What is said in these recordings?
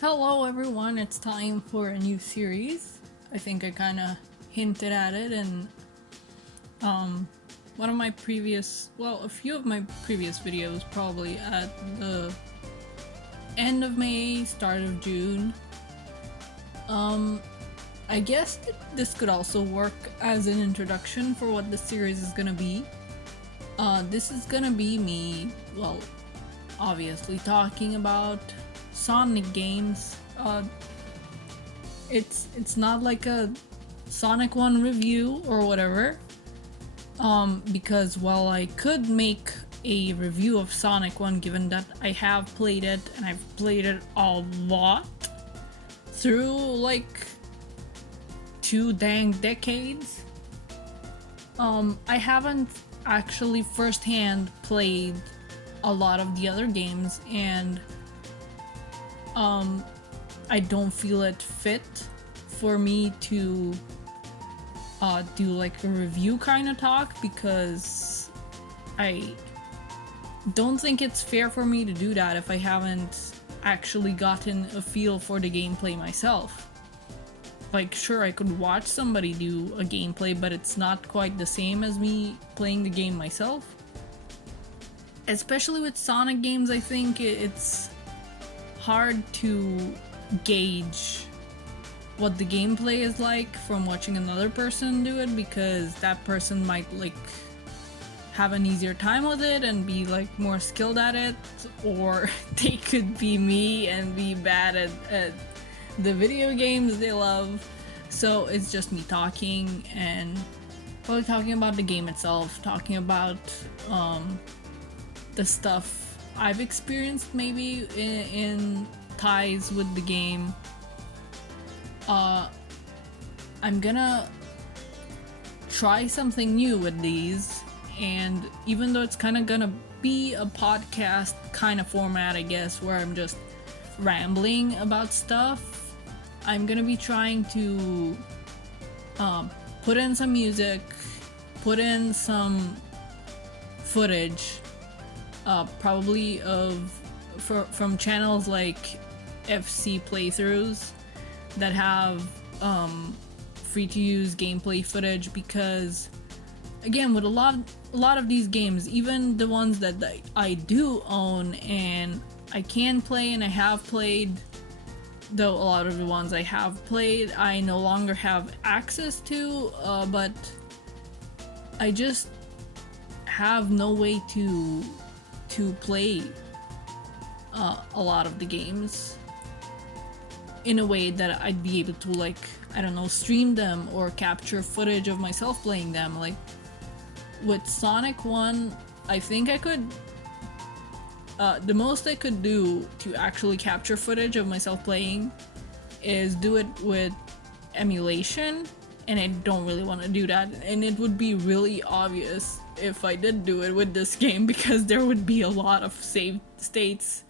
Hello everyone, it's time for a new series. I think I kind of hinted at it in one of my previous, a few of my previous videos, probably at the end of May, start of June. I guess this could also work as an introduction for what the series is gonna be. This is gonna be me, obviously talking about Sonic games. It's not like a Sonic 1 review or whatever. Because while I could make a review of Sonic 1, given that I have played it and I've played it a lot through like 2 dang decades, I haven't actually firsthand played a lot of the other games, and I don't feel it fit for me to do like a review kind of talk, because I don't think it's fair for me to do that if I haven't actually gotten a feel for the gameplay myself. Like, sure, I could watch somebody do a gameplay, but it's not quite the same as me playing the game myself. Especially with Sonic games, I think it's hard to gauge what the gameplay is like from watching another person do it, because that person might like have an easier time with it and be like more skilled at it, or they could be me and be bad at the video games they love. So it's just me talking, and probably talking about the game itself, talking about the stuff I've experienced maybe in ties with the game. I'm gonna try something new with these, and even though it's kind of gonna be a podcast kind of format, I guess, where I'm just rambling about stuff, I'm gonna be trying to put in some music, put in some footage, probably from channels like FC playthroughs that have free to use gameplay footage, because again, with a lot of these games, even the ones that I do own and I can play and I have played, though a lot of the ones I have played I no longer have access to, but I just have no way to play a lot of the games in a way that I'd be able to, like, I don't know, stream them or capture footage of myself playing them. Like with Sonic 1, I think I could, the most I could do to actually capture footage of myself playing is do it with emulation, and I don't really want to do that, and it would be really obvious if I did do it with this game, because there would be a lot of saved states,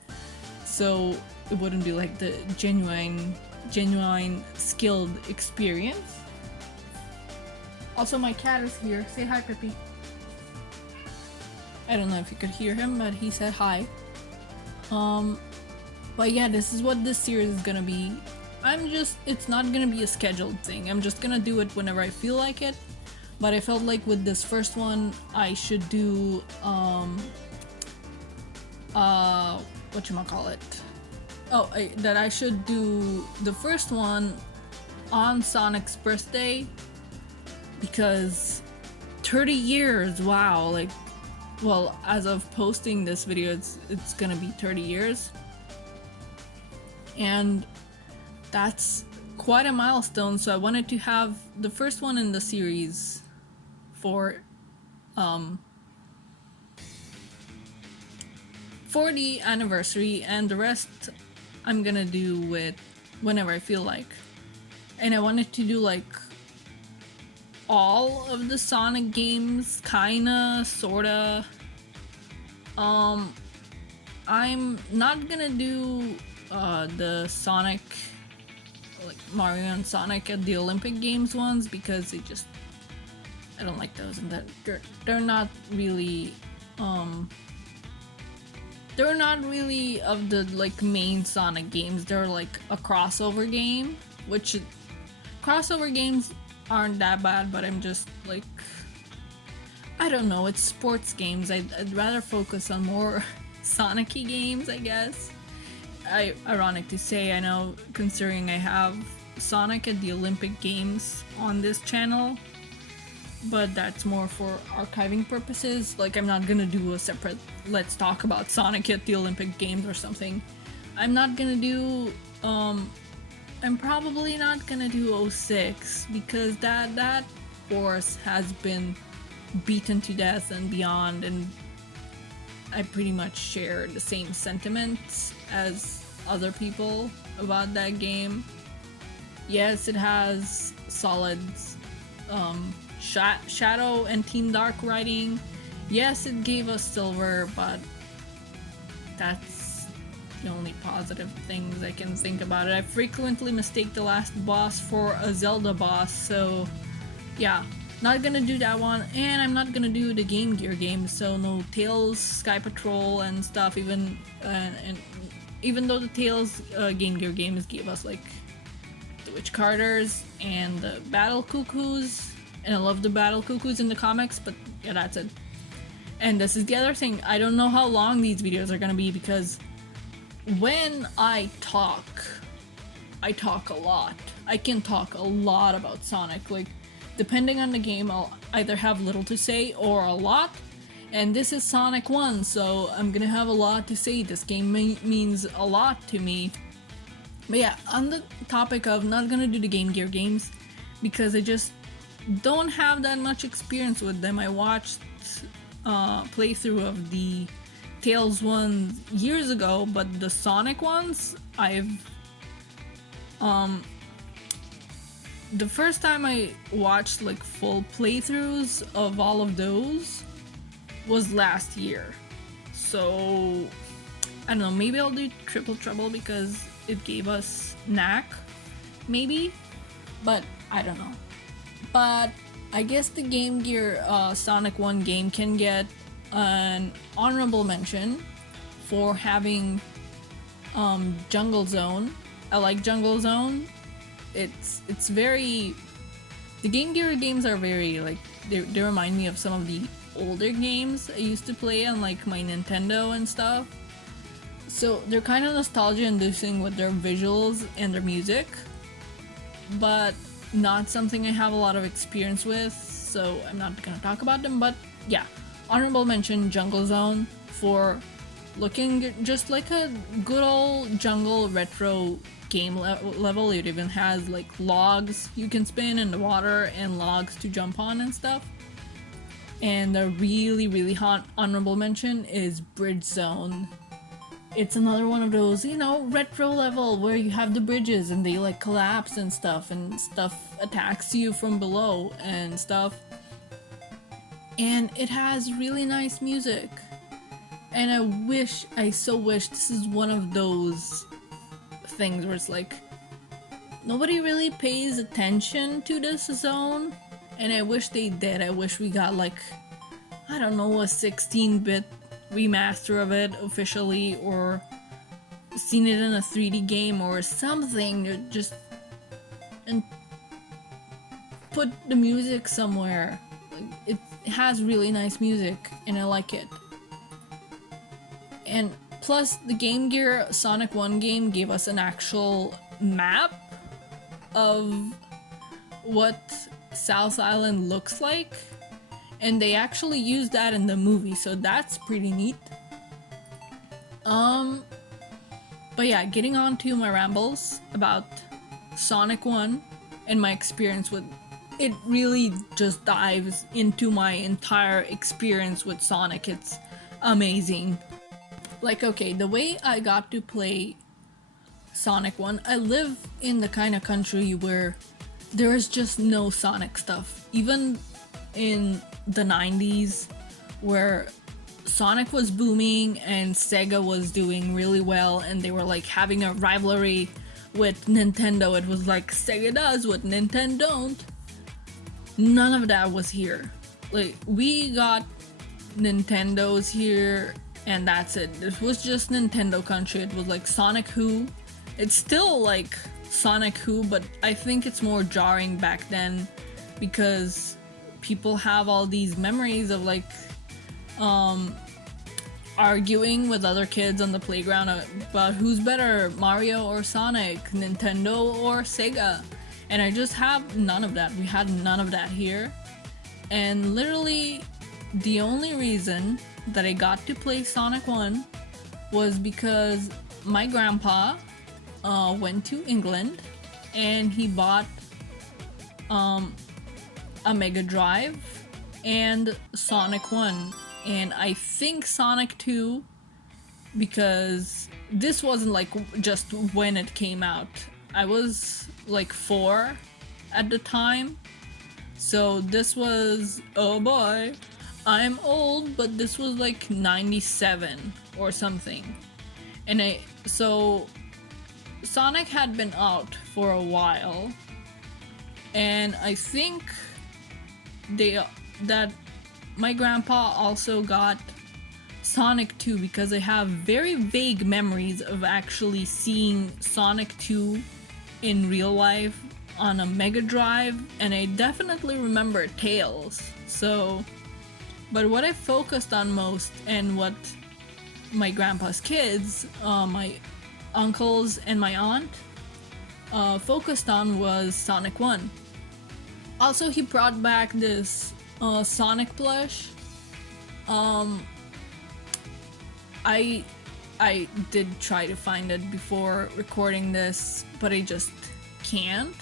so it wouldn't be like the genuine skilled experience. Also, my cat is here. Say hi, Pippi. I don't know if you could hear him, but he said hi. But yeah, this is what this series is gonna be. It's not gonna be a scheduled thing. I'm just gonna do it whenever I feel like it. But I felt like with this first one, I should do, whatchamacallit? That I should do the first one on Sonic's birthday, because 30 years, wow, like, well, as of posting this video, it's gonna be 30 years. And that's quite a milestone, so I wanted to have the first one in the series for the anniversary, and the rest I'm gonna do with whenever I feel like. And I wanted to do like all of the Sonic games, kinda, sorta. I'm not gonna do the Sonic, like Mario and Sonic at the Olympic Games ones, because I don't like those, and that they're not really they're not really of the like main Sonic games. They're like a crossover game, which crossover games aren't that bad, but I'm just like, I don't know, it's sports games. I'd rather focus on more Sonic-y games, I guess. Ironic to say, I know, considering I have Sonic at the Olympic Games on this channel, but that's more for archiving purposes. Like, I'm not gonna do a separate let's talk about Sonic at the Olympic Games or something. I'm not gonna do I'm probably not gonna do 06 because that horse has been beaten to death and beyond, and I pretty much share the same sentiments as other people about that game. Yes, it has solid Shadow and Team Dark writing. Yes, it gave us silver, but that's the only positive things I can think about it. I frequently mistake the last boss for a Zelda boss, so yeah, not gonna do that one, and I'm not gonna do the Game Gear games, so no Tails, Sky Patrol, and stuff. Even though the Tails Game Gear games gave us like the Witch Carters and the Battle Cuckoos, and I love the Battle Cuckoos in the comics, but yeah, that's it. And this is the other thing, I don't know how long these videos are gonna be because when I talk a lot. I can talk a lot about Sonic. Like, depending on the game, I'll either have little to say or a lot. And this is Sonic 1, so I'm gonna have a lot to say. This game means a lot to me. But yeah, on the topic of not gonna do the Game Gear games, because I just don't have that much experience with them. I watched playthrough of the Tails ones years ago, but the Sonic ones, the first time I watched like full playthroughs of all of those was last year. So I don't know, maybe I'll do Triple Trouble because it gave us Knack, maybe, but I don't know. But I guess the Game Gear Sonic 1 game can get an honorable mention for having Jungle Zone. I like Jungle Zone. It's very, the Game Gear games are very like, they remind me of some of the older games I used to play on like my Nintendo and stuff. So they're kind of nostalgia inducing with their visuals and their music, but not something I have a lot of experience with, so I'm not gonna talk about them. But yeah, honorable mention Jungle Zone for looking just like a good old jungle retro game level. It even has like logs you can spin in the water and logs to jump on and stuff. And a really hot honorable mention is Bridge Zone. It's another one of those, you know, retro level where you have the bridges and they like collapse and stuff attacks you from below and stuff. And it has really nice music. And I so wish this is one of those things where it's like nobody really pays attention to this zone, and I wish they did. I wish we got like, I don't know, a 16-bit remaster of it officially, or seen it in a 3D game or something, just and put the music somewhere. Like, it has really nice music and I like it. And plus, the Game Gear Sonic 1 game gave us an actual map of what South Island looks like, and they actually used that in the movie, so that's pretty neat. But yeah, getting on to my rambles about Sonic 1 and my experience with it, really just dives into my entire experience with Sonic. It's amazing. Like, okay, the way I got to play Sonic 1, I live in the kind of country where there is just no Sonic stuff. Even in the 90s, where Sonic was booming and Sega was doing really well and they were like having a rivalry with Nintendo. It was like Sega does what Nintendo don't. None of that was here. Like, we got Nintendos here and that's it. It was just Nintendo country. It was like Sonic Who. It's still like Sonic Who, but I think it's more jarring back then because people have all these memories of like arguing with other kids on the playground about who's better, Mario or Sonic, Nintendo or Sega. And I just have none of that. We had none of that here. And literally the only reason that I got to play Sonic 1 was because my grandpa went to England and he bought a Mega Drive and Sonic 1, and I think Sonic 2, because this wasn't like just when it came out. I was like 4 at the time, so this was, oh boy, I'm old, but this was like 97 or something. And so Sonic had been out for a while, and I think that my grandpa also got Sonic 2 because I have very vague memories of actually seeing Sonic 2 in real life on a Mega Drive, and I definitely remember Tails. So, but what I focused on most, and what my grandpa's kids, my uncles and my aunt, focused on was Sonic 1. Also, he brought back this Sonic plush. I did try to find it before recording this, but I just can't.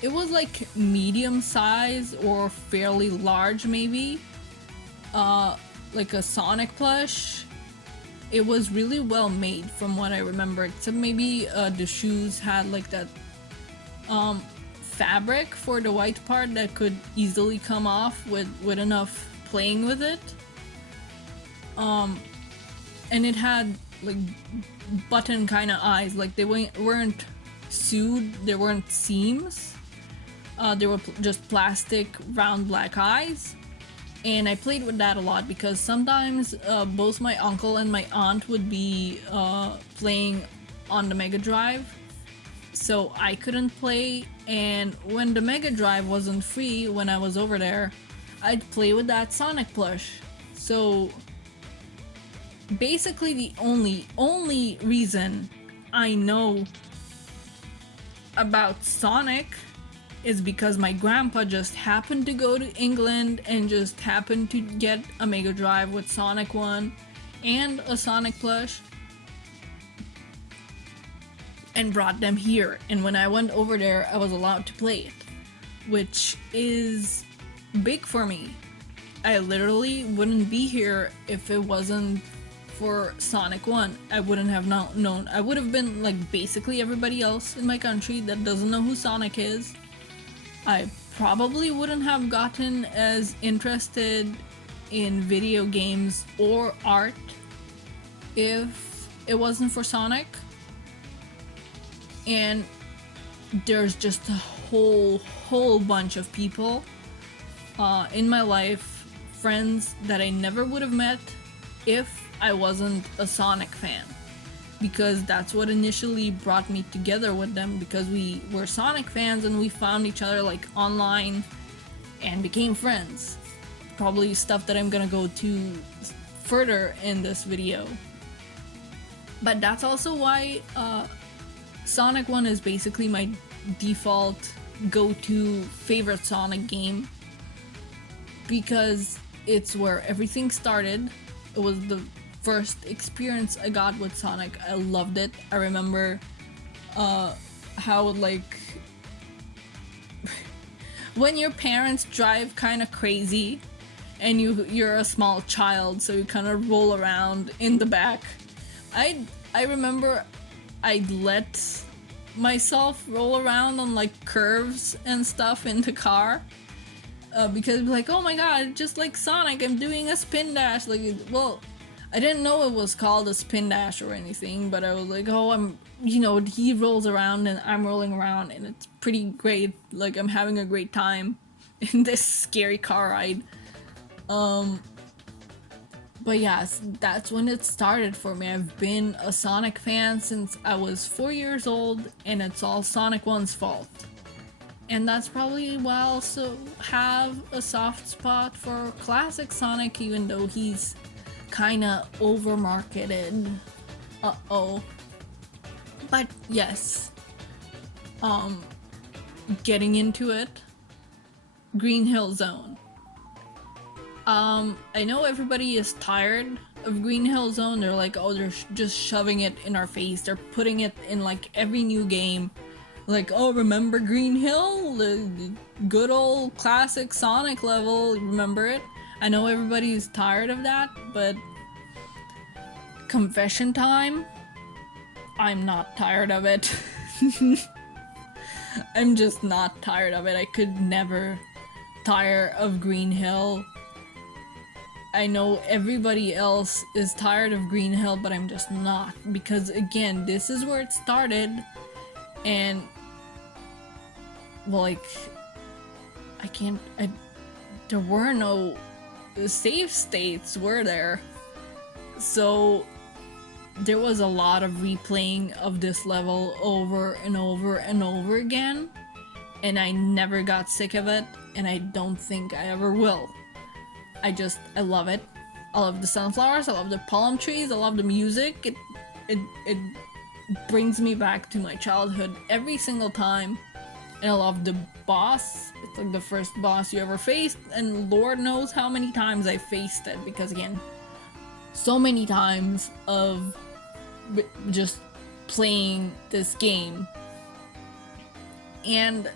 It was like medium size or fairly large, maybe. Like a Sonic plush. It was really well made from what I remember, except maybe the shoes had like that fabric for the white part that could easily come off with enough playing with it. And it had like button kind of eyes, like they weren't sewed, there weren't seams. They were just plastic round black eyes. And I played with that a lot because sometimes both my uncle and my aunt would be playing on the Mega Drive, so I couldn't play. And when the Mega Drive wasn't free when I was over there, I'd play with that Sonic plush. So basically the only reason I know about Sonic is because my grandpa just happened to go to England and just happened to get a Mega Drive with Sonic 1 and a Sonic plush and brought them here. And when I went over there, I was allowed to play it, which is big for me. I literally wouldn't be here if it wasn't for Sonic 1. I wouldn't have known. I would have been like basically everybody else in my country that doesn't know who Sonic is. I probably wouldn't have gotten as interested in video games or art if it wasn't for Sonic. And there's just a whole bunch of people in my life, friends that I never would have met if I wasn't a Sonic fan, because that's what initially brought me together with them, because we were Sonic fans and we found each other like online and became friends. Probably stuff that I'm gonna go to further in this video. But that's also why Sonic 1 is basically my default go-to favorite Sonic game, because it's where everything started. It was the first experience I got with Sonic. I loved it. I remember how like when your parents drive kind of crazy and you're a small child, so you kind of roll around in the back. I remember I'd let myself roll around on like curves and stuff in the car because like, oh my god, just like Sonic, I'm doing a spin dash. Like, well, I didn't know it was called a spin dash or anything, but I was like, oh, he rolls around and I'm rolling around and it's pretty great. Like, I'm having a great time in this scary car ride. But yes, that's when it started for me. I've been a Sonic fan since I was 4 years old, and it's all Sonic 1's fault. And that's probably why I also have a soft spot for classic Sonic, even though he's kinda over-marketed. Uh-oh. But yes, getting into it, Green Hill Zone. I know everybody is tired of Green Hill Zone. They're like, oh, they're just shoving it in our face. They're putting it in like every new game. Like, oh, remember Green Hill? The good old classic Sonic level, remember it? I know everybody's tired of that, but confession time, I'm not tired of it. I'm just not tired of it. I could never tire of Green Hill. I know everybody else is tired of Green Hill, but I'm just not. Because again, this is where it started, and well, like, there were no save states, were there? So there was a lot of replaying of this level over and over and over again, and I never got sick of it, and I don't think I ever will. I love it. I love the sunflowers, I love the palm trees, I love the music. It brings me back to my childhood every single time. And I love the boss. It's like the first boss you ever faced, and Lord knows how many times I faced it, because again, so many times of just playing this game. And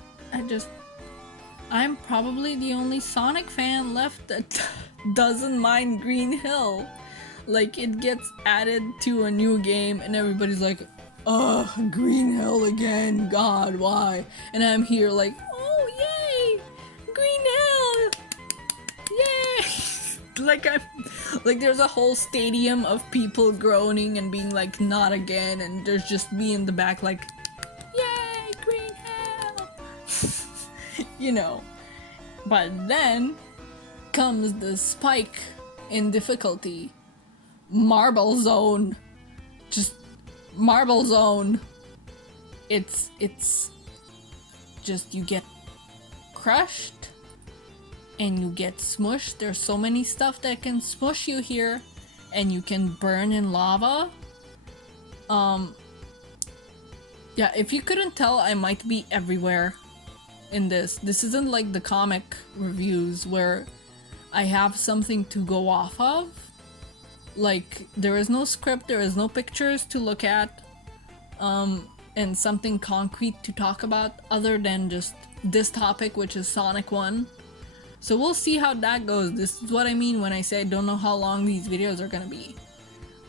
I'm probably the only Sonic fan left that doesn't mind Green Hill. Like, it gets added to a new game and everybody's like, ugh, Green Hill again, God, why? And I'm here like, oh, yay, Green Hill, yay! like there's a whole stadium of people groaning and being like, not again, and there's just me in the back like, yay, Green Hill! You know. But then comes the spike in difficulty. Marble Zone. Just Marble Zone. It's just, you get crushed and you get smushed. There's so many stuff that can smush you here, and you can burn in lava. Yeah, if you couldn't tell, I might be everywhere in this. This isn't like the comic reviews where I have something to go off of. Like, there is no script, there is no pictures to look at, and something concrete to talk about other than just this topic, which is Sonic 1. So we'll see how that goes. This is what I mean when I say I don't know how long these videos are gonna be.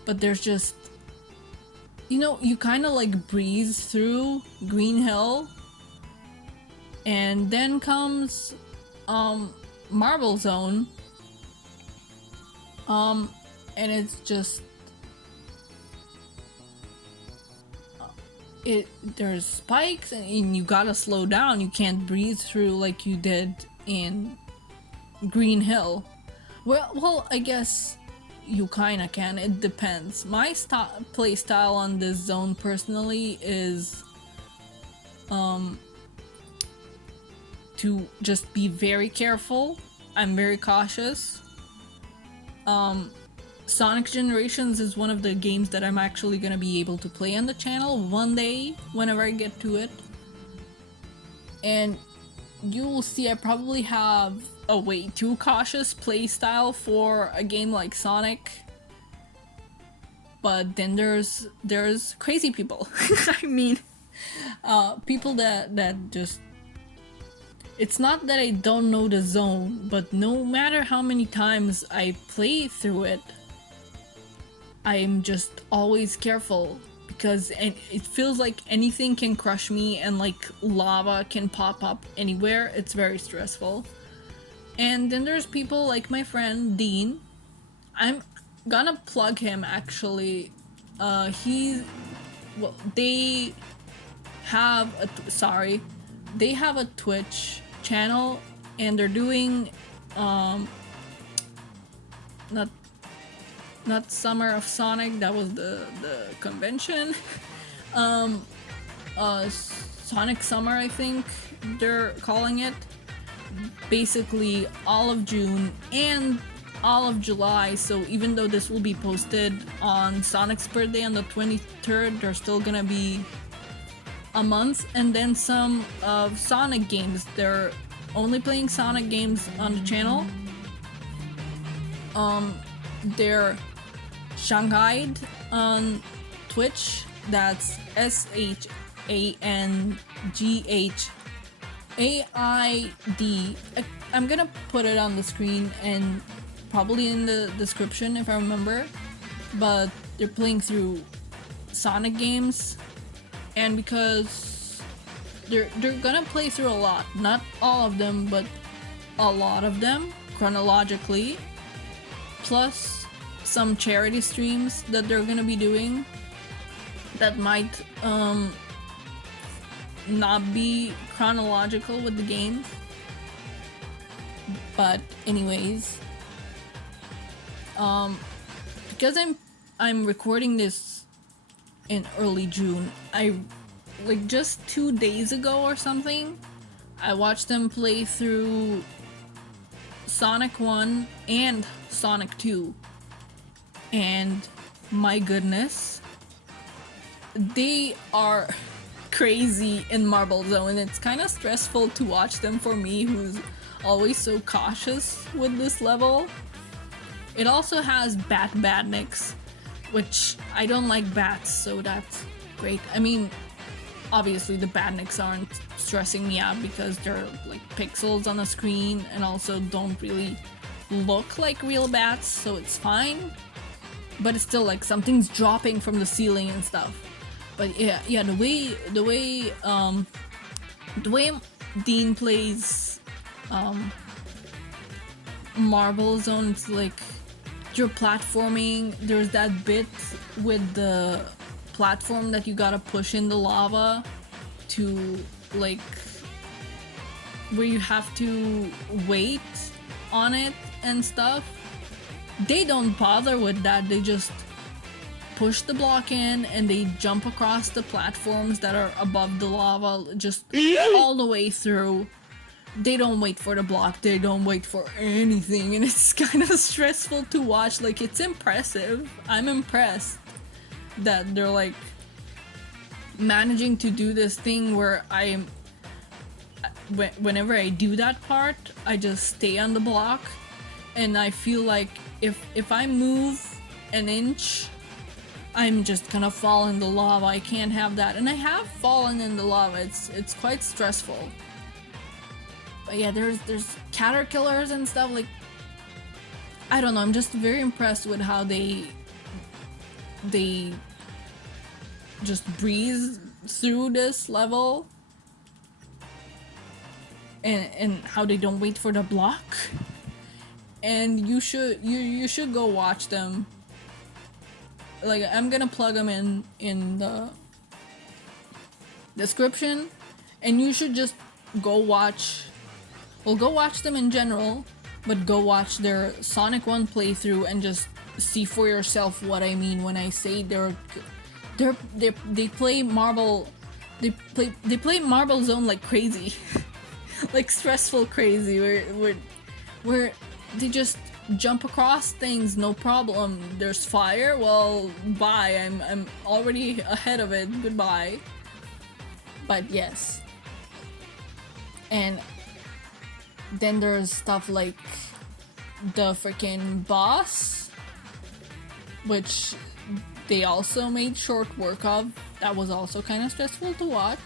But there's just, you know, you kind of like breeze through Green Hill, and then comes Marble Zone, and it's just there's spikes, and you gotta slow down. You can't breeze through like you did in Green Hill. Well, I guess you kinda can. It depends. My play style on this zone personally is to just be very careful. I'm very cautious. Sonic Generations is one of the games that I'm actually gonna be able to play on the channel one day, whenever I get to it. And you will see I probably have a way too cautious play style for a game like Sonic. But then there's crazy people. I mean, people that just... It's not that I don't know the zone, but no matter how many times I play through it, I'm just always careful, because it feels like anything can crush me, and like lava can pop up anywhere. It's very stressful. And then there's people like my friend Dean. I'm gonna plug him actually. They have a Twitch channel, and they're doing not Summer of Sonic, that was the convention. Sonic Summer, I think they're calling it. Basically all of June and all of July, so even though this will be posted on Sonic's birthday on the 23rd, there's still gonna be a month, and then some of Sonic games. They're only playing Sonic games on the channel. They're Shanghaied on Twitch. That's SHANGHAID. I'm gonna put it on the screen and probably in the description if I remember. But they're playing through Sonic games, and because they're gonna play through a lot, not all of them, but a lot of them chronologically, plus some charity streams that they're gonna be doing that might not be chronological with the games. But anyways, because I'm recording this in early June, I like just 2 days ago or something, I watched them play through Sonic 1 and Sonic 2, and my goodness, they are crazy in Marble Zone. It's kind of stressful to watch them for me, who's always so cautious with this level. It also has Bat Badniks, which I don't like bats, so that's great. I mean, obviously the Badniks aren't stressing me out because they're like pixels on the screen and also don't really look like real bats, so it's fine. But it's still like something's dropping from the ceiling and stuff. But yeah, the way Dean plays Marble Zone, it's like you're platforming. There's that bit with the platform that you gotta push in the lava to, like, where you have to wait on it and stuff. They don't bother with that. They just push the block in and they jump across the platforms that are above the lava, just all the way through. They don't wait for the block, they don't wait for anything, and it's kind of stressful to watch. Like, it's impressive. I'm impressed that they're like managing to do this thing where whenever I do that part, I just stay on the block, and I feel like if I move an inch, I'm just gonna fall in the lava. I can't have that, and I have fallen in the lava. It's quite stressful. But yeah, there's caterpillars and stuff. Like, I don't know. I'm just very impressed with how they just breeze through this level, and how they don't wait for the block. And you should go watch them. Like, I'm gonna plug them in the description, and you should just go watch them in general, but go watch their Sonic 1 playthrough and just see for yourself what I mean when I say they play Marble Zone like crazy. Like stressful crazy, where they just jump across things, no problem. There's fire, well, bye. I'm already ahead of it. Goodbye. But yes. And then there's stuff like the freaking boss, which they also made short work of. That was also kind of stressful to watch,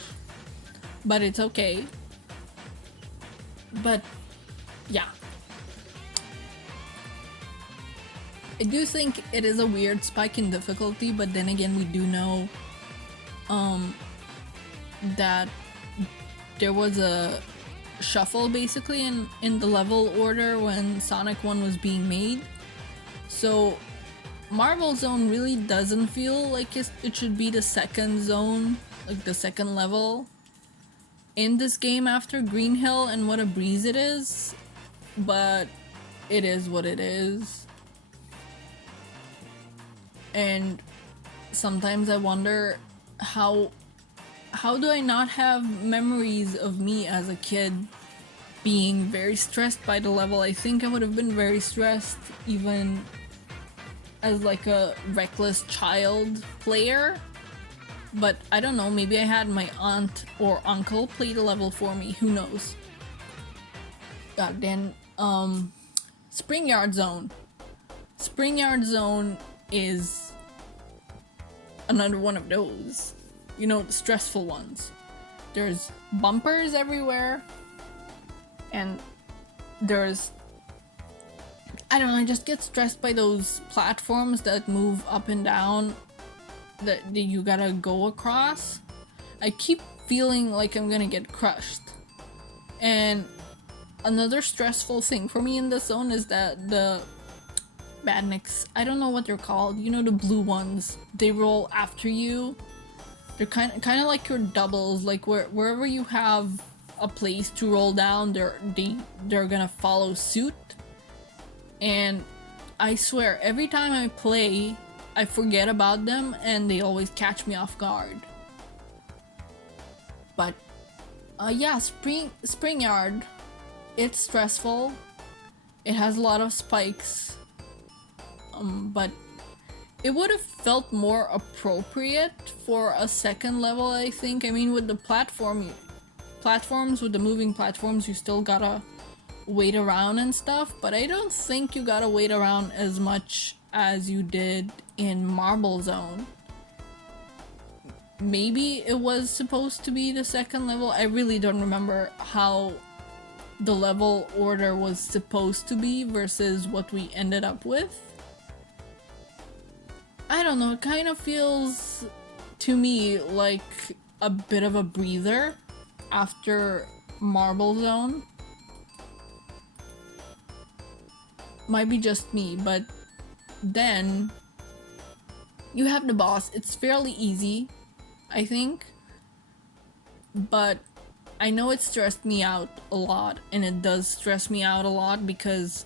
but it's okay. But yeah, I do think it is a weird spike in difficulty, but then again, we do know that there was a shuffle basically in the level order when Sonic 1 was being made. So Marble Zone really doesn't feel like it should be the second zone, like the second level in this game after Green Hill, and what a breeze it is, but it is what it is. And sometimes I wonder how do I not have memories of me as a kid being very stressed by the level? I think I would have been very stressed even as like a reckless child player. But I don't know, maybe I had my aunt or uncle play the level for me, who knows. God, then, Spring Yard Zone. Spring Yard Zone is another one of those, you know, the stressful ones. There's bumpers everywhere, and there's, I don't know, I just get stressed by those platforms that move up and down that you gotta go across. I keep feeling like I'm gonna get crushed. And another stressful thing for me in this zone is that the badniks, I don't know what they're called, you know, the blue ones, they roll after you. They're kind of like your doubles, like wherever you have a place to roll down, they're gonna follow suit. And I swear, every time I play, I forget about them and they always catch me off guard. But yeah, Spring Yard, it's stressful. It has a lot of spikes. But it would have felt more appropriate for a second level, I think. I mean, with the platforms, with the moving platforms, you still gotta wait around and stuff, but I don't think you gotta wait around as much as you did in Marble Zone. Maybe it was supposed to be the second level. I really don't remember how the level order was supposed to be versus what we ended up with. I don't know, it kind of feels to me like a bit of a breather after Marble Zone. Might be just me, but then you have the boss. It's fairly easy, I think, but I know it stressed me out a lot, and it does stress me out a lot because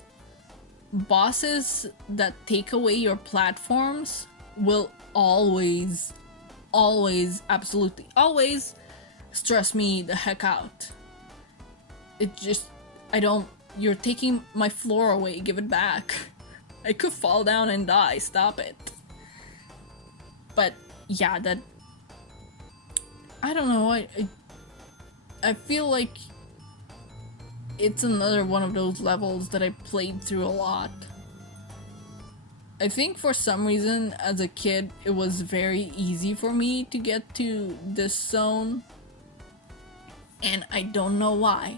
bosses that take away your platforms will always, absolutely always stress me the heck out. It just, you're taking my floor away, give it back. I could fall down and die, stop it. But yeah, that, I don't know, I feel like it's another one of those levels that I played through a lot. I think for some reason as a kid it was very easy for me to get to this zone, and I don't know why.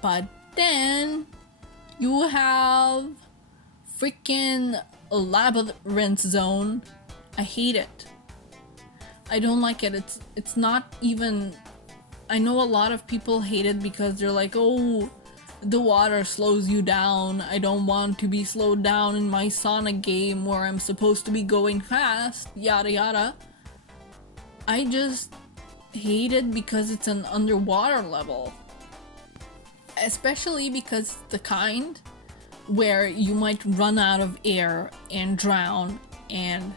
But then you have freaking Labyrinth Zone. I hate it. I don't like it. It's not even, I know a lot of people hate it because they're like, oh, the water slows you down. I don't want to be slowed down in my Sonic game where I'm supposed to be going fast, yada yada. I just hate it because it's an underwater level. Especially because it's the kind where you might run out of air and drown, and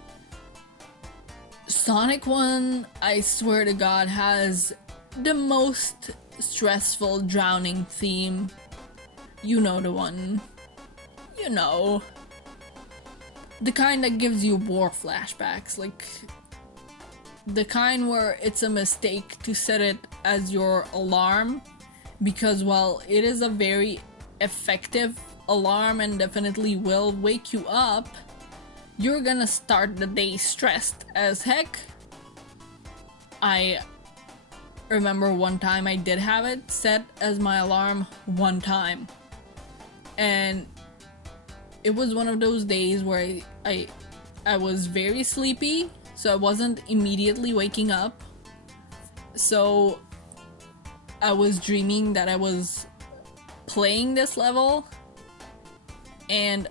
Sonic 1, I swear to God, has the most stressful drowning theme. You know the one. You know. The kind that gives you war flashbacks, like the kind where it's a mistake to set it as your alarm, because while it is a very effective alarm and definitely will wake you up, you're gonna start the day stressed as heck. I remember one time I did have it set as my alarm one time, and it was one of those days where I was very sleepy, so I wasn't immediately waking up. So I was dreaming that I was playing this level and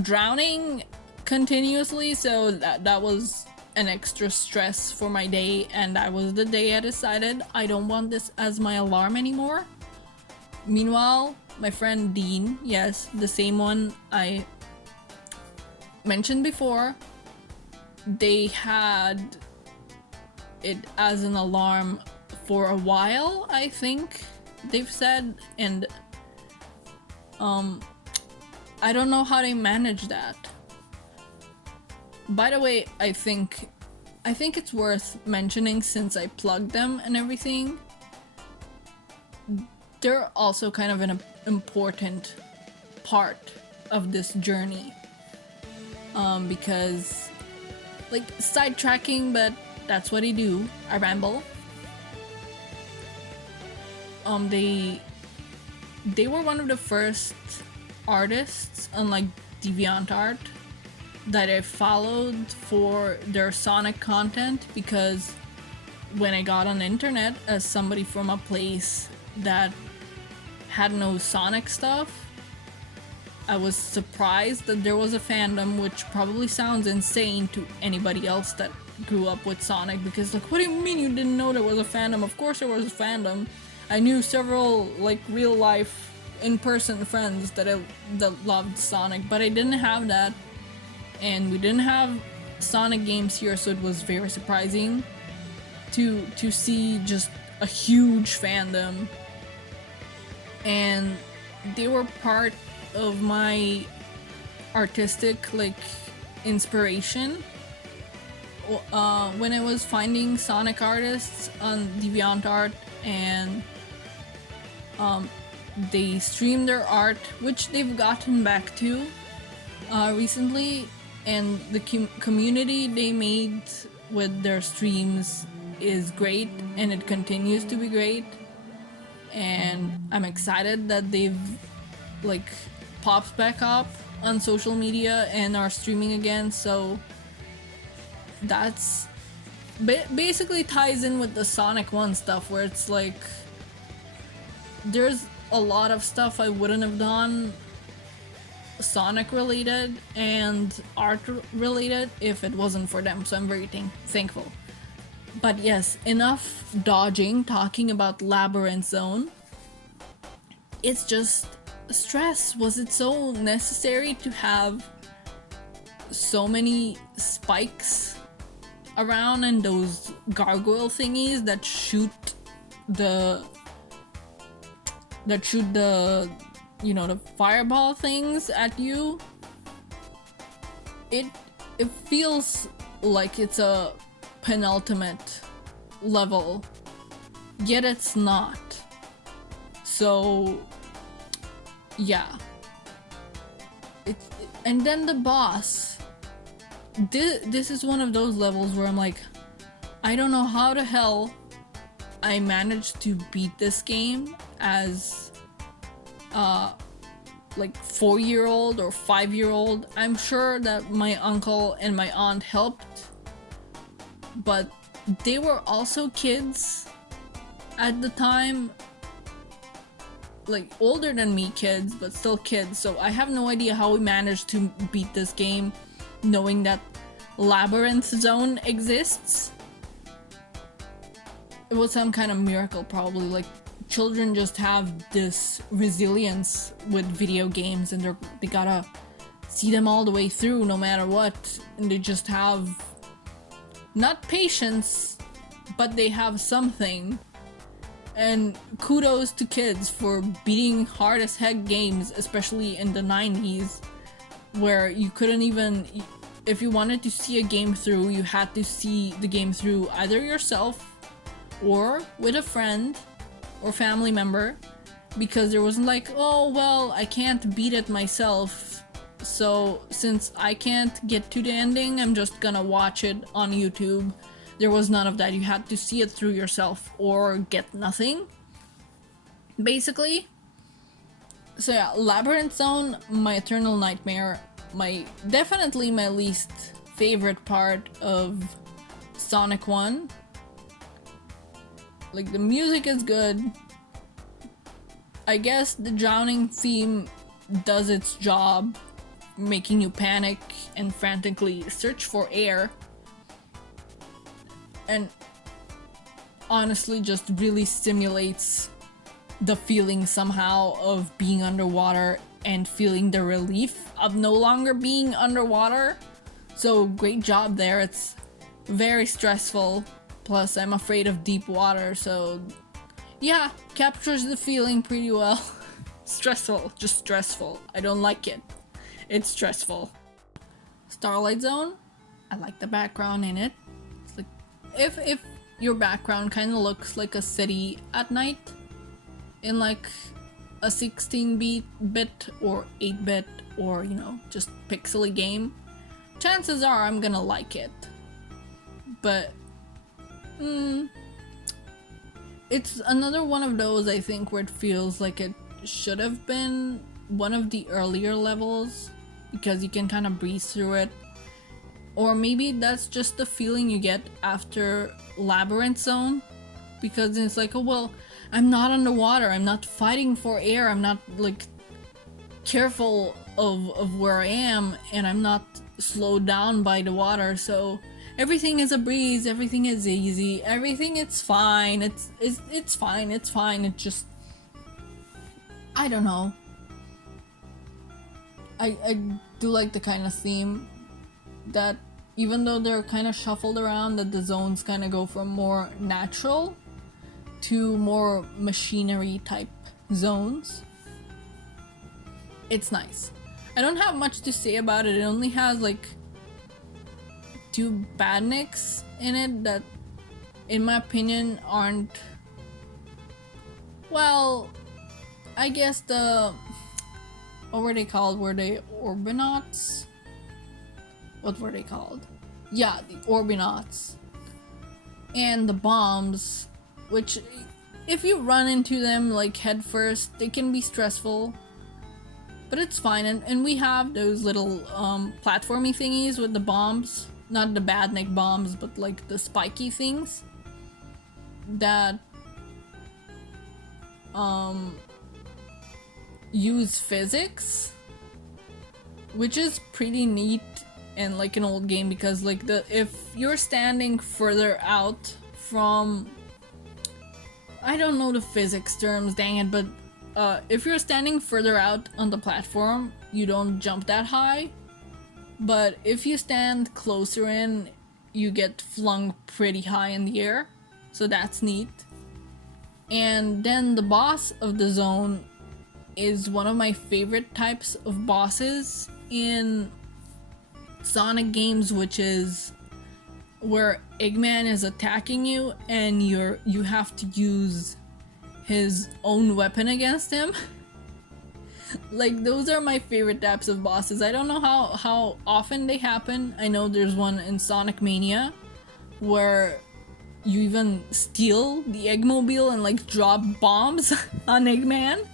drowning continuously, so that was an extra stress for my day, and that was the day I decided I don't want this as my alarm anymore. Meanwhile, my friend Dean, yes, the same one I mentioned before, they had it as an alarm for a while, I think they've said, and I don't know how they manage that. By the way, I think it's worth mentioning, since I plugged them and everything, they're also kind of an important part of this journey. Because, like, sidetracking, but that's what I do. I ramble. They were one of the first artists on, like, DeviantArt that I followed for their Sonic content, because when I got on the internet as somebody from a place that had no Sonic stuff, I was surprised that there was a fandom, which probably sounds insane to anybody else that grew up with Sonic, because, like, what do you mean you didn't know there was a fandom? Of course there was a fandom. I knew several, like, real life in-person friends that loved Sonic, but I didn't have that, and we didn't have Sonic games here, so it was very surprising to see just a huge fandom. And they were part of my artistic, like, inspiration when I was finding Sonic artists on DeviantArt, and they stream their art, which they've gotten back to recently, and the community they made with their streams is great, and it continues to be great, and I'm excited that they've, like, popped back up on social media and are streaming again. So that's basically ties in with the Sonic 1 stuff, where it's like there's a lot of stuff I wouldn't have done Sonic related and art related if it wasn't for them, so I'm very thankful. But yes, enough dodging, talking about Labyrinth Zone. It's just stress. Was it so necessary to have so many spikes around and those gargoyle thingies that shoot the you know, the fireball things at you? It feels like it's a penultimate level, yet it's not. So yeah, and then the boss. This is one of those levels where I'm like, I don't know how the hell I managed to beat this game as like 4-year-old or 5-year-old. I'm sure that my uncle and my aunt helped, but they were also kids at the time, like older than me kids, but still kids. So I have no idea how we managed to beat this game knowing that Labyrinth Zone exists. It was some kind of miracle, probably. Like, children just have this resilience with video games, and they gotta see them all the way through no matter what, and they just have not patience, but they have something. And kudos to kids for beating hard as heck games, especially in the 90s, where you couldn't even, if you wanted to see a game through, you had to see the game through either yourself or with a friend or family member, because there wasn't like, oh well, I can't beat it myself, so since I can't get to the ending, I'm just gonna watch it on YouTube. There was none of that. You had to see it through yourself or get nothing, basically. So yeah, Labyrinth Zone, my eternal nightmare, definitely my least favorite part of Sonic 1. Like, the music is good. I guess the drowning theme does its job, making you panic and frantically search for air. And honestly just really stimulates the feeling somehow of being underwater and feeling the relief of no longer being underwater. So great job there. It's very stressful. Plus, I'm afraid of deep water, so yeah, captures the feeling pretty well. Stressful, just stressful. I don't like it. It's stressful. Starlight Zone, I like the background in it. It's like if your background kind of looks like a city at night in like a 16-bit or 8-bit or, you know, just pixely game, chances are I'm gonna like it. But it's another one of those, I think, where it feels like it should have been one of the earlier levels because you can kind of breeze through it. Or maybe that's just the feeling you get after Labyrinth Zone, because it's like, oh well, I'm not underwater, I'm not fighting for air, I'm not like careful of where I am, and I'm not slowed down by the water, so everything is a breeze, everything is easy, everything is fine, it's fine, it just, I don't know. I do like the kind of theme that even though they're kind of shuffled around, that the zones kind of go from more natural to more machinery type zones. It's nice. I don't have much to say about it. It only has like 2 badniks in it that, in my opinion, aren't, well, I guess what were they called? Were they Orbinauts? What were they called? Yeah, the Orbinauts. And the bombs, which if you run into them like head first, they can be stressful. But it's fine, and we have those little platformy thingies with the bombs. Not the badnik bombs, but like the spiky things that use physics, which is pretty neat in like an old game, because like if you're standing further out from, I don't know the physics terms, dang it, but if you're standing further out on the platform, you don't jump that high. But if you stand closer in, you get flung pretty high in the air. So that's neat. And then the boss of the zone is one of my favorite types of bosses in Sonic games, which is where Eggman is attacking you and you have to use his own weapon against him. Like, those are my favorite types of bosses. I don't know how often they happen. I know there's one in Sonic Mania where you even steal the Eggmobile and like drop bombs on Eggman.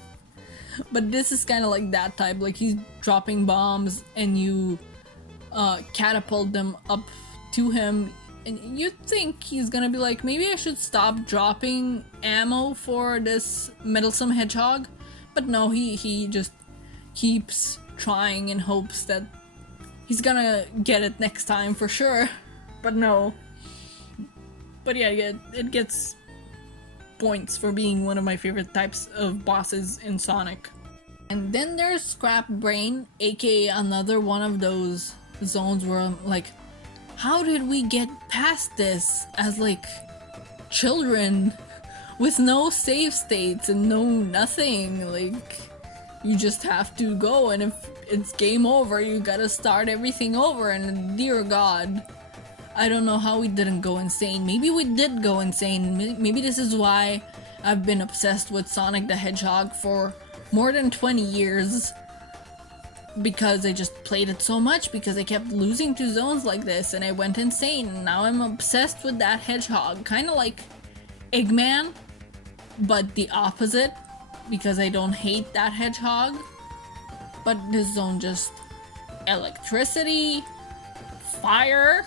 But this is kind of like that type. Like, he's dropping bombs and you catapult them up to him. And you'd think he's gonna be like, maybe I should stop dropping ammo for this meddlesome hedgehog. But no, he just keeps trying in hopes that he's gonna get it next time for sure. But no. But yeah, it gets points for being one of my favorite types of bosses in Sonic. And then there's Scrap Brain, aka another one of those zones where I'm like, how did we get past this as like children with no save states and no nothing? Like, you just have to go, and if it's game over, you gotta start everything over, and dear god, I don't know how we didn't go insane. Maybe we did go insane. Maybe this is why I've been obsessed with Sonic the Hedgehog for more than 20 years. Because I just played it so much, because I kept losing to zones like this and I went insane. Now I'm obsessed with that hedgehog. Kind of like Eggman, but the opposite, because I don't hate that hedgehog. But this zone just... electricity, fire,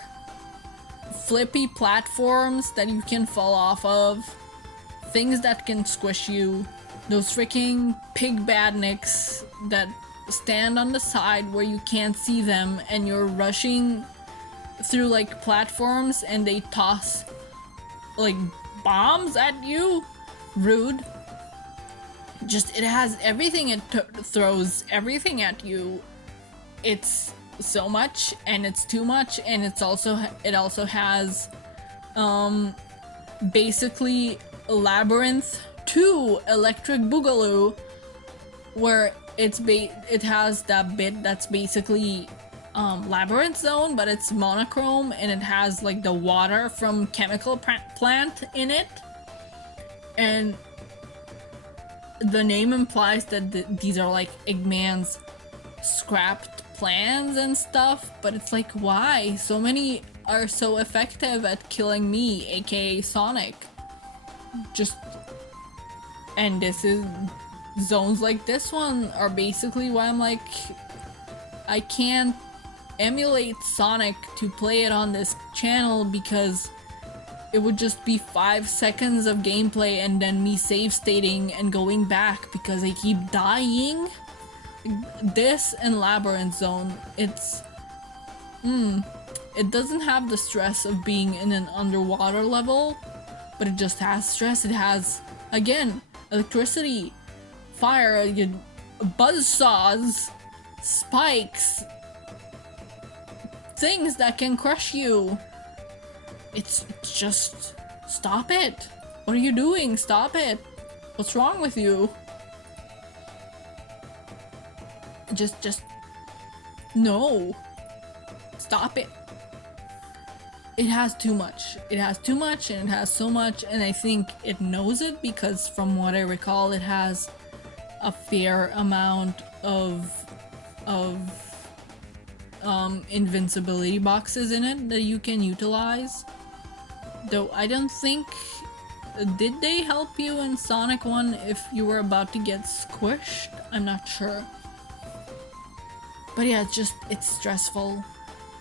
flippy platforms that you can fall off of, things that can squish you, those freaking pig badniks that stand on the side where you can't see them and you're rushing through like platforms and they toss like bombs at you. Rude. Just, it has everything. It throws everything at you. It's so much, and it's too much, and it also has basically Labyrinth 2 Electric Boogaloo, where it has that bit that's basically Labyrinth Zone, but it's monochrome, and it has like the water from Chemical Plant in it, and the name implies that these are like Eggman's scrapped plans and stuff, but it's like, why? So many are so effective at killing me, aka Sonic. And this is zones like this one are basically why I'm like, I can't emulate Sonic to play it on this channel, because it would just be 5 seconds of gameplay and then me save stating and going back because I keep dying. This and Labyrinth Zone, it doesn't have the stress of being in an underwater level, but it just has stress. It has, again, electricity, fire, buzzsaws, spikes, things that can crush you. It's just, stop it. What are you doing? Stop it. What's wrong with you? Just, no. Stop it. It has too much. It has too much, and it has so much, and I think it knows it, because from what I recall, it has a fair amount of invincibility boxes in it that you can utilize. Though I don't think, did they help you in Sonic 1 if you were about to get squished? I'm not sure. But yeah, it's stressful.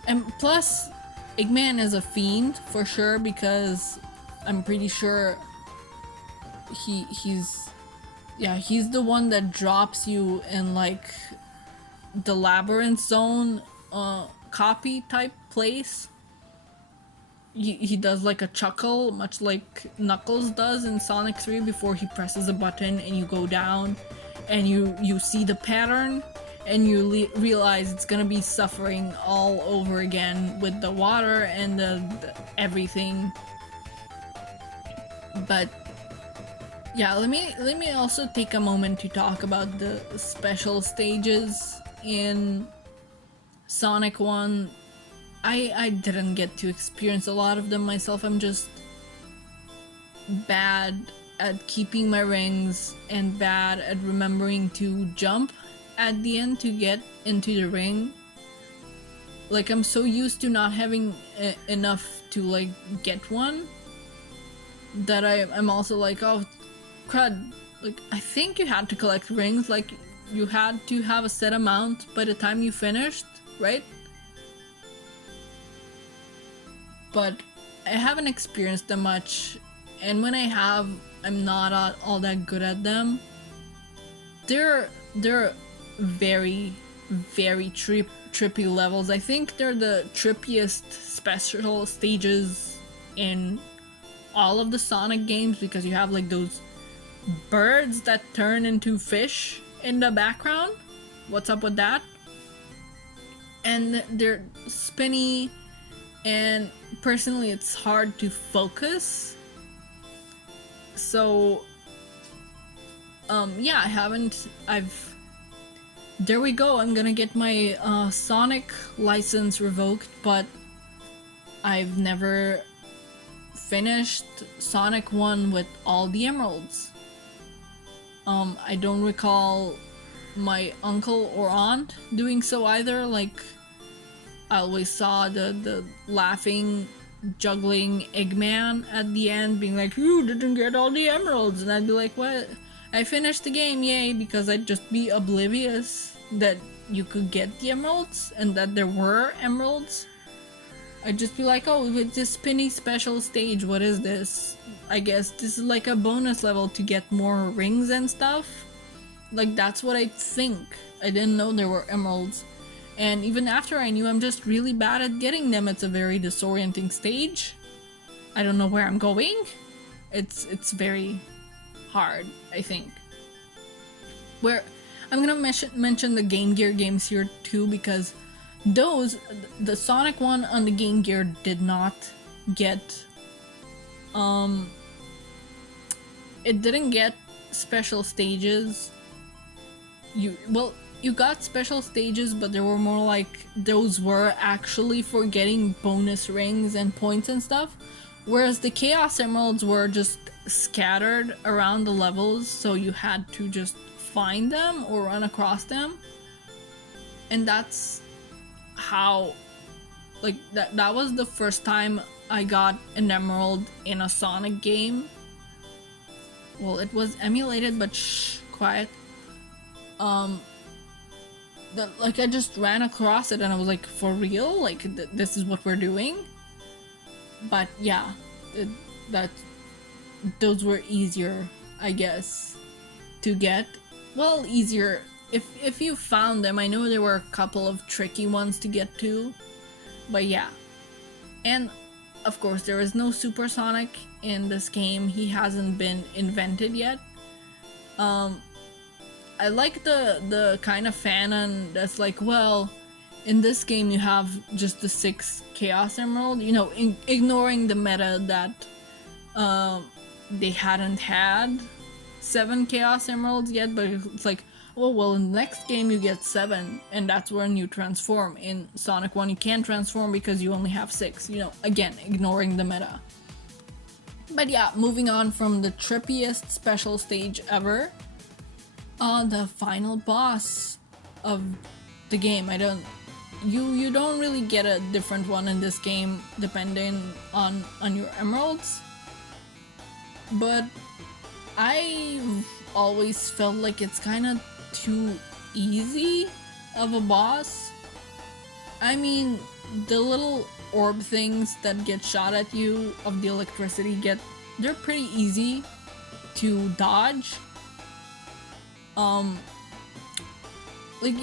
And plus, Eggman is a fiend for sure, because I'm pretty sure he's the one that drops you in like the Labyrinth Zone copy type place. He does like a chuckle, much like Knuckles does in Sonic 3 before he presses a button and you go down and you see the pattern. And you realize it's gonna be suffering all over again with the water and the everything. But yeah, let me also take a moment to talk about the special stages in Sonic 1. I didn't get to experience a lot of them myself. I'm just bad at keeping my rings and bad at remembering to jump at the end to get into the ring. Like, I'm so used to not having enough to like get one that I'm also like, oh crud, like I think you had to collect rings, like you had to have a set amount by the time you finished, right? But I haven't experienced them much, and when I have, I'm not all that good at them. They're very, very trippy levels. I think they're the trippiest special stages in all of the Sonic games, because you have like those birds that turn into fish in the background. What's up with that? And they're spinny, and personally it's hard to focus. So yeah, there we go, I'm gonna get my Sonic license revoked, but I've never finished Sonic 1 with all the emeralds. I don't recall my uncle or aunt doing so either. Like, I always saw the laughing, juggling Eggman at the end being like, you didn't get all the emeralds, and I'd be like, what? I finished the game, yay, because I'd just be oblivious that you could get the emeralds and that there were emeralds. I'd just be like, oh, it's this spinny special stage, what is this? I guess this is like a bonus level to get more rings and stuff. Like, that's what I think. I didn't know there were emeralds. And even after I knew, I'm just really bad at getting them. It's a very disorienting stage. I don't know where I'm going. It's very hard, I think. Where I'm gonna mention the Game Gear games here too, because those, the Sonic one on the Game Gear did not get, it didn't get special stages. You got special stages, but they were more like, those were actually for getting bonus rings and points and stuff, whereas the Chaos Emeralds were just scattered around the levels, so you had to just find them or run across them. And that's how, like, that was the first time I got an emerald in a Sonic game. Well, it was emulated, but shh, quiet. Like, I just ran across it and I was like, for real? Like, this is what we're doing? But yeah, those were easier, I guess, to get. Well, easier if you found them. I know there were a couple of tricky ones to get to, but yeah. And of course, there is no Super Sonic in this game. He hasn't been invented yet. I like the kind of fanon that's like, well, in this game you have just the 6 Chaos Emerald, you know, ignoring the meta that they hadn't had 7 Chaos Emeralds yet, but it's like, oh well, in the next game you get 7, and that's when you transform. In Sonic 1 you can't transform because you only have 6, you know, again, ignoring the meta. But yeah, moving on from the trippiest special stage ever, the final boss of the game. You don't really get a different one in this game depending on your emeralds, but I've always felt like it's kind of too easy of a boss. I mean, the little orb things that get shot at you of the electricity, they're pretty easy to dodge. Like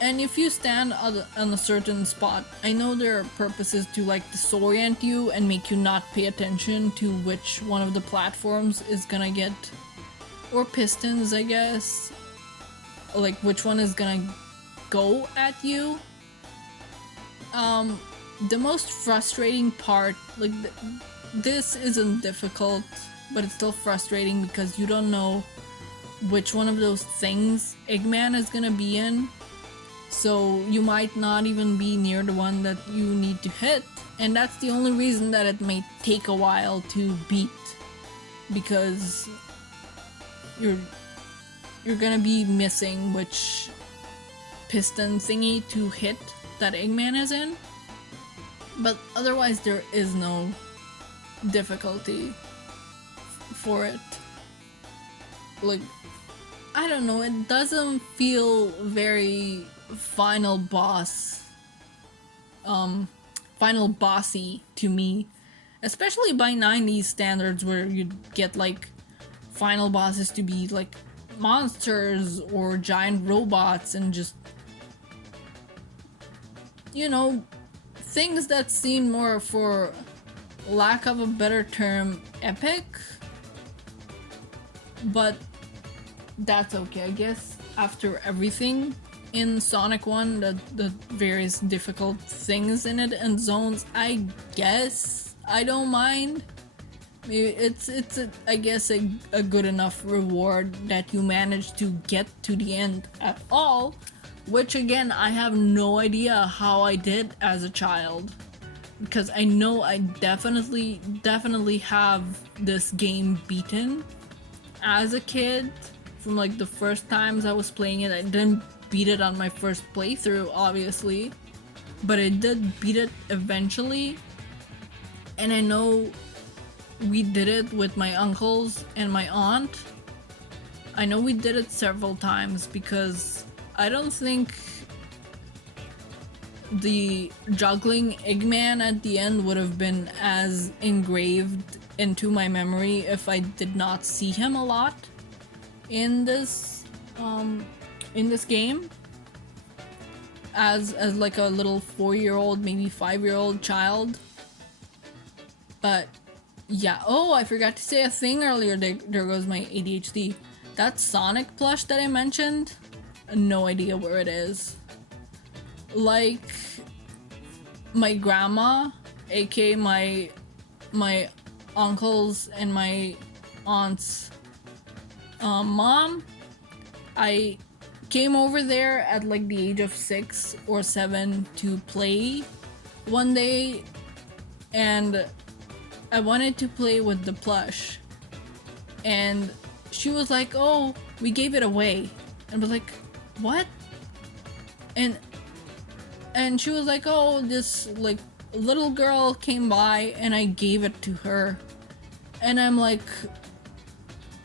and if you stand on a certain spot, I know there are purposes to like disorient you and make you not pay attention to which one of the platforms is gonna get, or pistons, I guess, like which one is gonna go at you. The most frustrating part, like this isn't difficult, but it's still frustrating because you don't know which one of those things Eggman is gonna be in, so you might not even be near the one that you need to hit, and that's the only reason that it may take a while to beat, because you're gonna be missing which piston thingy to hit that Eggman is in. But otherwise there is no difficulty for it. Like, I don't know, it doesn't feel very final bossy to me, especially by 90s standards, where you'd get like final bosses to be like monsters or giant robots and just, you know, things that seem more, for lack of a better term, epic. But that's okay, I guess. After everything in Sonic 1, the various difficult things in it and zones, I guess I don't mind. Maybe it's I guess a good enough reward that you manage to get to the end at all, which again, I have no idea how I did as a child, because I know I definitely have this game beaten as a kid. From like the first times I was playing it, I didn't beat it on my first playthrough, obviously, but I did beat it eventually. And I know we did it with my uncles and my aunt. I know we did it several times, because I don't think the juggling Eggman at the end would have been as engraved into my memory if I did not see him a lot in this game as like a little 4-year-old, maybe 5-year-old child. But yeah, oh, I forgot to say a thing earlier. There goes my ADHD. That Sonic plush that I mentioned, no idea where it is. like my grandma, aka my uncles and my aunt's mom. I came over there at like the age of 6 or 7 to play one day, and I wanted to play with the plush, and she was like, "Oh, we gave it away," and I was like, "What?" And she was like, "Oh, this like little girl came by and I gave it to her," and I'm like,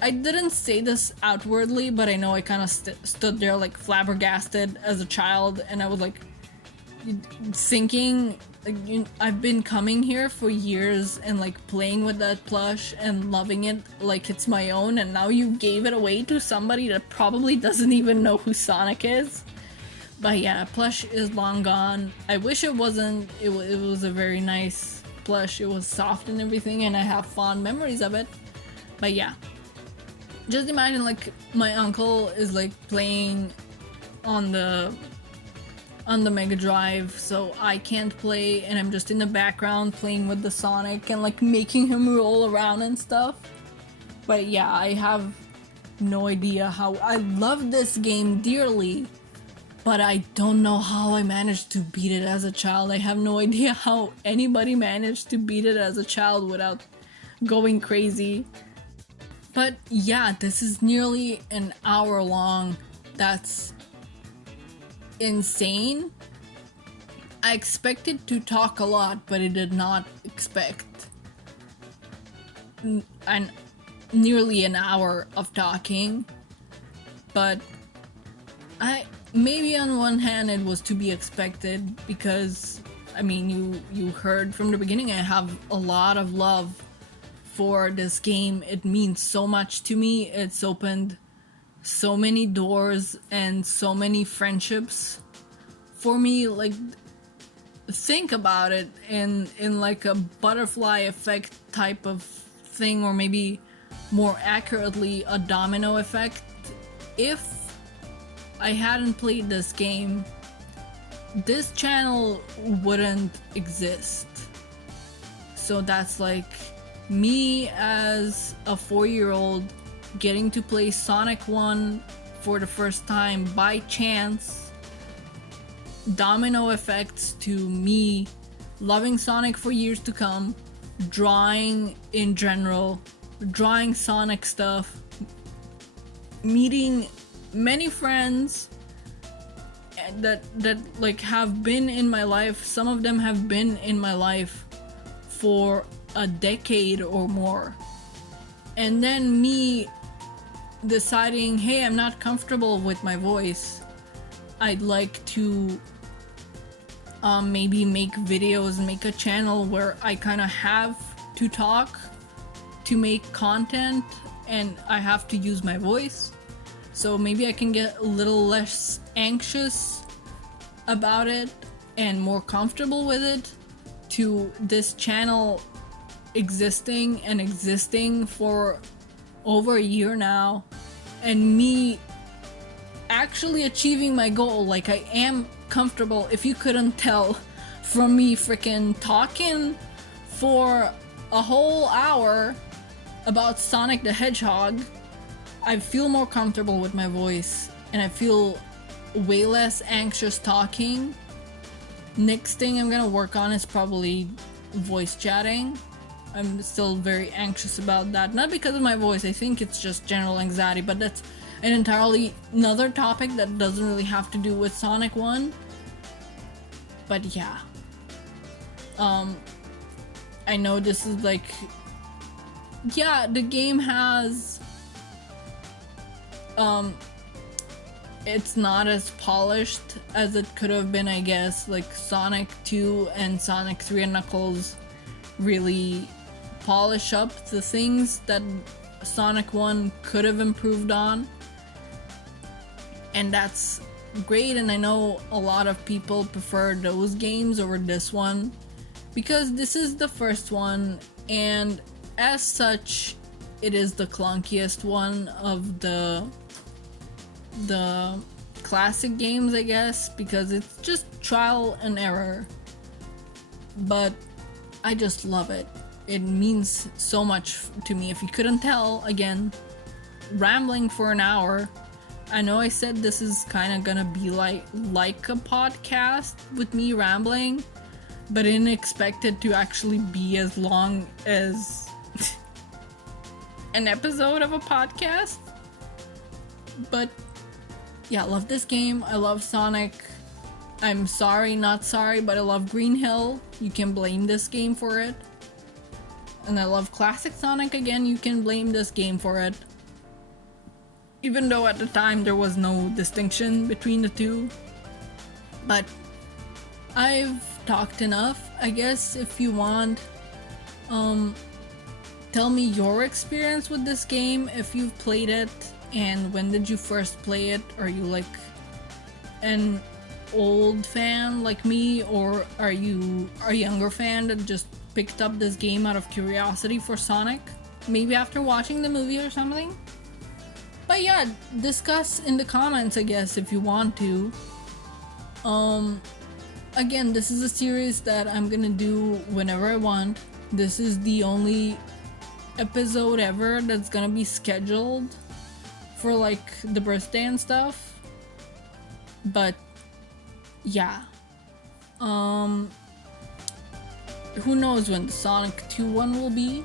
I didn't say this outwardly, but I know I kind of stood there like flabbergasted as a child, and I was like thinking, like, I've been coming here for years and like playing with that plush and loving it like it's my own, and now you gave it away to somebody that probably doesn't even know who Sonic is. But yeah, plush is long gone. I wish it wasn't. It was a very nice plush. It was soft and everything, and I have fond memories of it. But yeah, just imagine like my uncle is like playing on the Mega Drive, so I can't play, and I'm just in the background playing with the Sonic and like making him roll around and stuff. But yeah, I have no idea how. I love this game dearly, but I don't know how I managed to beat it as a child. I have no idea how anybody managed to beat it as a child without going crazy. But yeah, this is nearly an hour long. That's insane. I expected to talk a lot, but I did not expect nearly an hour of talking. But maybe on one hand it was to be expected, because I mean you heard from the beginning I have a lot of love for this game. It means so much to me. It's opened so many doors and so many friendships for me. Like, think about it in like a butterfly effect type of thing, or maybe more accurately a domino effect. If I hadn't played this game, this channel wouldn't exist. So that's like me as a 4-year-old getting to play Sonic 1 for the first time by chance. Domino effects to me loving Sonic for years to come, drawing in general, drawing Sonic stuff, meeting many friends that like have been in my life. Some of them have been in my life for a decade or more, and then me deciding, hey, I'm not comfortable with my voice, I'd like to maybe make videos, make a channel where I kind of have to talk to make content and I have to use my voice. So maybe I can get a little less anxious about it and more comfortable with it, to this channel existing for over a year now, and me actually achieving my goal. Like, I am comfortable. If you couldn't tell from me freaking talking for a whole hour about Sonic the Hedgehog, I feel more comfortable with my voice and I feel way less anxious talking. Next thing I'm gonna work on is probably voice chatting. I'm still very anxious about that. Not because of my voice, I think it's just general anxiety, but that's an entirely another topic that doesn't really have to do with Sonic 1. But yeah. I know this is like... Yeah, the game has... it's not as polished as it could have been, I guess. Like, Sonic 2 and Sonic 3 and Knuckles really polish up the things that Sonic 1 could have improved on. And that's great, and I know a lot of people prefer those games over this one, because this is the first one, and as such, it is the clunkiest one of the classic games, I guess, because it's just trial and error. But I just love it. It means so much to me. If you couldn't tell, again, rambling for an hour. I know I said this is kind of gonna be like a podcast with me rambling, but I didn't expect it to actually be as long as an episode of a podcast. But yeah, I love this game. I love Sonic. I'm sorry, not sorry, but I love Green Hill. You can blame this game for it. And I love classic Sonic again. You can blame this game for it. Even though at the time there was no distinction between the two. But I've talked enough. I guess if you want, tell me your experience with this game, if you've played it, and when did you first play it? Are you like an old fan like me, or are you a younger fan that just picked up this game out of curiosity for Sonic? Maybe after watching the movie or something? But yeah, discuss in the comments, I guess, if you want to. Again, this is a series that I'm gonna do whenever I want. This is the only episode ever that's gonna be scheduled for like the birthday and stuff. But yeah. Who knows when the Sonic 2 one will be?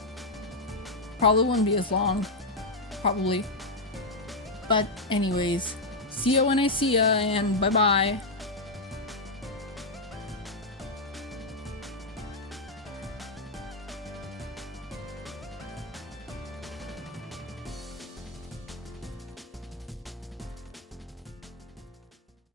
Probably won't be as long. Probably. But anyways, see ya when I see ya, and bye bye.